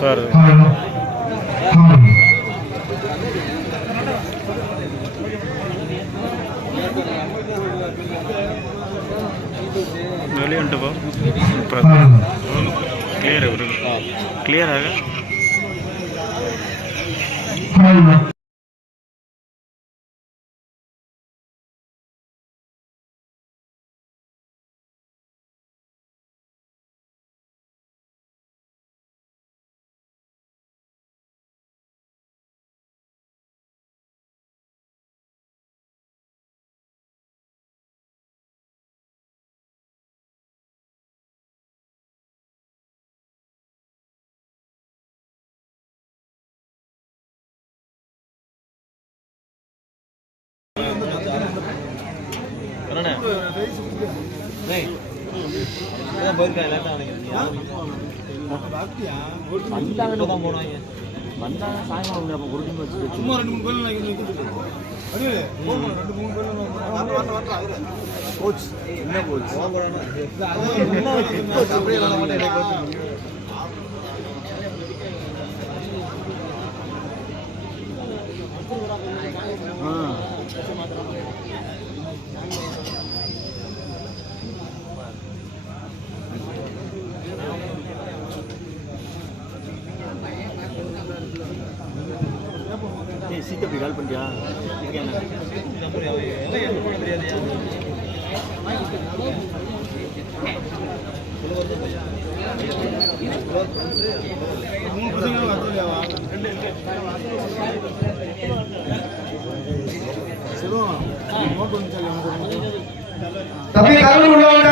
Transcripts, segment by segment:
பாரு வெளியே வந்துட்டு கிளியர் கிளியர் ஆக ஹால் சும்மா ரெண்டு மூணு பேர் நிற்கிறது அது போன் பண்ண ரெண்டு மூணு பேர் வரல வரல வரல கோச் என்ன கோச் அப்படியே வர மாட்டேன் சீக்கிரம் போய் கால் பண்ணியா மூணு பசங்க வந்து தம்பி கருள்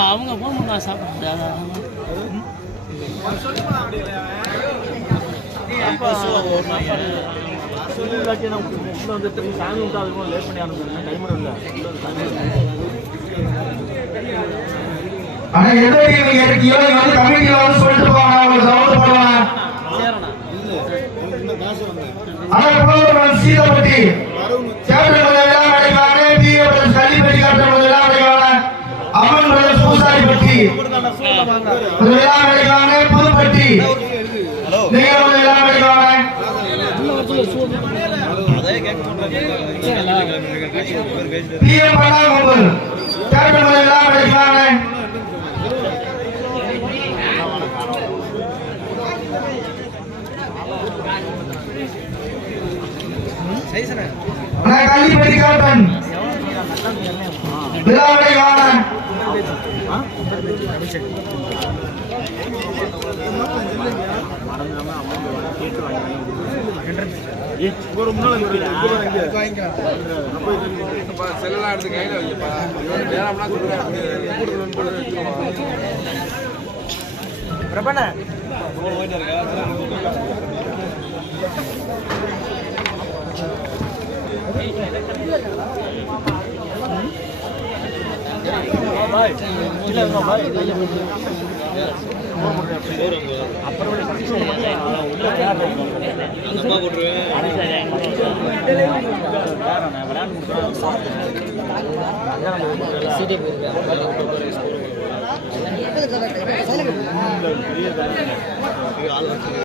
அவங்க போன் பண்ணா லேட் பண்ணி டைம் இல்லை ஆனா வந்து வந்து சொல்லிட்டு போவாங்க பண்ணுவாங்க இல்லை எனக்கு இன்னும் காசு வந்தேன் ஆனா புலவர்கள் சீதப்பட்டி கேப்டன் முதல் எல்லாம் அடைக்காங்க பிஏ கள்ளிப்பட்டி கேப்டன் முதல் எல்லாம் அடைக்காங்க அம்மன் முதல் பூசாரிப்பட்டி முதல் எல்லாம் அடைக்காங்க புதுப்பட்டி நீங்க முதல் எல்லாம் அடைக்காங்க பிஏ பண்ணாங்க கேப்டன் முதல் எல்லாம் அடைக்காங்க அண்ணா கள்ளிப்பட்டி கேப்டன் விழாவடை வாங்க ஒரு முன்னாள் செல்லாம் எடுத்து கையில் வைக்கப்பா சீட்டே போயிருக்கேன்